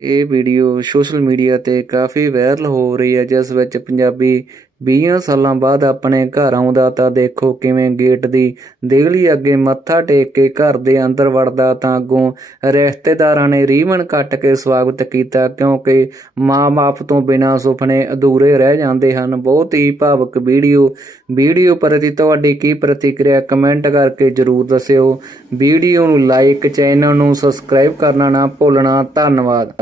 ਇਹ video social media ਤੇ ਕਾਫੀ viral ਹੋ ਰਹੀ ਹੈ ਜਿਸ ਵਿੱਚ ਪੰਜਾਬੀ 20 ਸਾਲਾਂ ਬਾਅਦ ਆਪਣੇ ਘਰ ਆਉਂਦਾ ਤਾਂ ਦੇਖੋ ਕਿਵੇਂ ਗੇਟ ਦੀ ਦੇਗਲੀ ਅੱਗੇ ਮੱਥਾ ਟੇਕ ਕੇ ਘਰ ਦੇ ਅੰਦਰ ਵੜਦਾ ਤਾਂ ਅੱਗੋਂ ਰਿਸ਼ਤੇਦਾਰਾਂ ਨੇ ਰੀਵਨ ਕੱਟ ਕੇ ਸਵਾਗਤ ਕੀਤਾ ਕਿਉਂਕਿ ਮਾਂ-ਬਾਪ ਤੋਂ ਬਿਨਾਂ ਸੁਪਨੇ ਅਧੂਰੇ ਰਹਿ ਜਾਂਦੇ ਹਨ। ਬਹੁਤ ਹੀ ਭਾਵਕ ਵੀਡੀਓ। ਵੀਡੀਓ ਪ੍ਰਤੀ ਤੁਹਾਡੀ ਕੀ ਪ੍ਰਤੀਕਿਰਿਆ ਕਮੈਂਟ ਕਰਕੇ ਜਰੂਰ ਦੱਸਿਓ। ਵੀਡੀਓ ਨੂੰ ਲਾਈਕ, ਚੈਨਲ ਨੂੰ ਸਬਸਕ੍ਰਾਈਬ ਕਰਨਾ ਨਾ ਭੁੱਲਣਾ। ਧੰਨਵਾਦ।